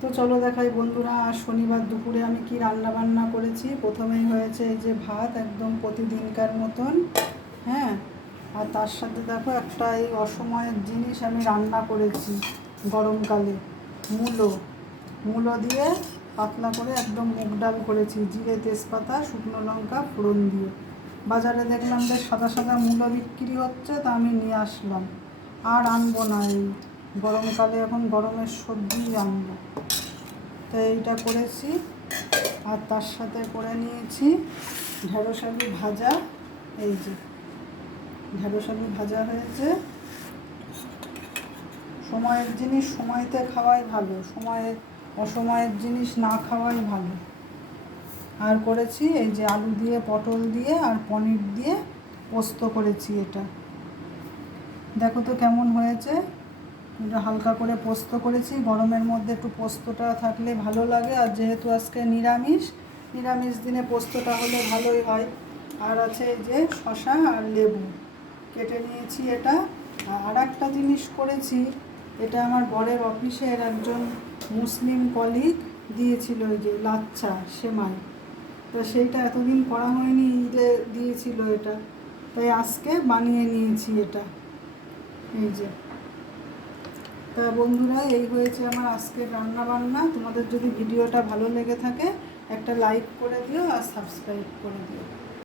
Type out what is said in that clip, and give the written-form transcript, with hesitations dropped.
তো চলো দেখাই বন্ধুরা, আজ শনিবার দুপুরে আমি কি রান্না বান্না করেছি। প্রথমেই হয়েছে এই যে ভাত, একদম প্রতিদিনকার মতন। হ্যাঁ, আর তার সাথে দেখো একটা এই অসময়ের জিনিস আমি রান্না করেছি গরমকালে। মূলো মূলো দিয়ে পাতলা করে একদম মুগ ডাল করেছি, জিরে তেজপাতা শুকনো লঙ্কা ফোড়ন দিয়ে। বাজারে দেখলাম যে সাদা সাদা মূলো বিক্রি হচ্ছে, তা আমি নিয়ে আসলাম। আর আনবো না, এই গরমকালে এখন গরমের সবজি আনবো। তো এইটা করেছি। আর তার সাথে করে নিয়েছি ঢেঁড়স আলু ভাজা। এই যে ঢেঁড়স আলু ভাজা হয়েছে। সময়ের জিনিস সময়তে খাওয়াই ভালো, অসময়ের জিনিস না খাওয়াই ভালো। আর করেছি এই যে আলু দিয়ে, পটল দিয়ে আর পনির দিয়ে পোস্ত করেছি। এটা দেখো তো কেমন হয়েছে। এটা হালকা করে পোস্ত করেছি, গরমের মধ্যে একটু পোস্তটা থাকলে ভালো লাগে। আর যেহেতু আজকে নিরামিষ দিনে পোস্তটা হলে ভালোই হয়। আর আছে এই যে শসা আর লেবু কেটে নিয়েছি। এটা আর একটা জিনিস করেছি, এটা আমার বরের অফিসের একজন মুসলিম কলিগ দিয়েছিল, ওই যে লাচ্চা সেমাই। তো সেইটা এতদিন করা হয়নি, ঈদে দিয়েছিল এটা, তাই আজকে বানিয়ে নিয়েছি এটা। এই যে, তা বন্ধুরা, এই হয়েছে আমার আজকের রান্না বান্না। তোমাদের যদি ভিডিওটা ভালো লেগে থাকে একটা লাইক করে দিও আর সাবস্ক্রাইব করে দিও।